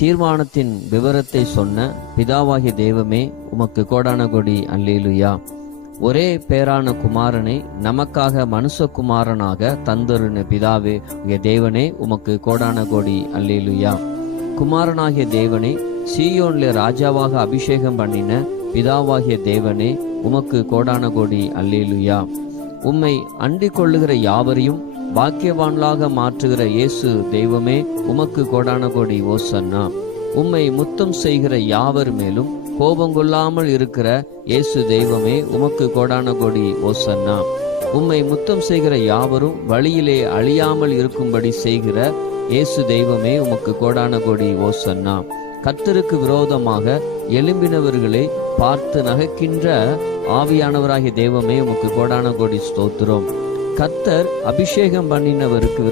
தீர்மானத்தின் விவரத்தை சொன்ன பிதாவாகிய தெய்வமே உமக்கு கோடான கோடி அல்லேலுயா. ஒரே பேரான குமாரனை நமக்காக மனுஷகுமாரனாக தந்தருன பிதாவே தேவனே உமக்கு கோடான கோடி அல்லேலுயா. குமாரனாகிய தேவனை சீயோன்ல ராஜாவாக அபிஷேகம் பண்ணின பிதாவாகிய தேவனே உமக்கு கோடான கோடி அல்லேலுயா. உம்மை அண்டிக் கொள்ளுகிற யாவரையும் பாக்கியவான்களாக மாற்றுகிற இயேசு தெய்வமே உமக்கு கோடான கோடி ஓசன்னா. உம்மை முத்தம் செய்கிற யாவர் மேலும் கோபங்கொள்ளாமல் இருக்கிற இயேசு தெய்வமே உமக்கு கோடான கோடி ஓசன்னா. உம்மை முத்தம் செய்கிற யாவரும் வழியிலே அழியாமல் இருக்கும்படி செய்கிற இயேசு தெய்வமே உமக்கு கோடான கோடி ஓசன்னா. கர்த்தருக்கு விரோதமாக எழும்பினவர்களை பார்த்து நகைக்கின்ற ஆவியானவராகிய தெய்வமே உமக்கு கோடான கோடி ஸ்தோத்திரம். கர்த்தர் அபிஷேகம் பண்ணினவருக்கு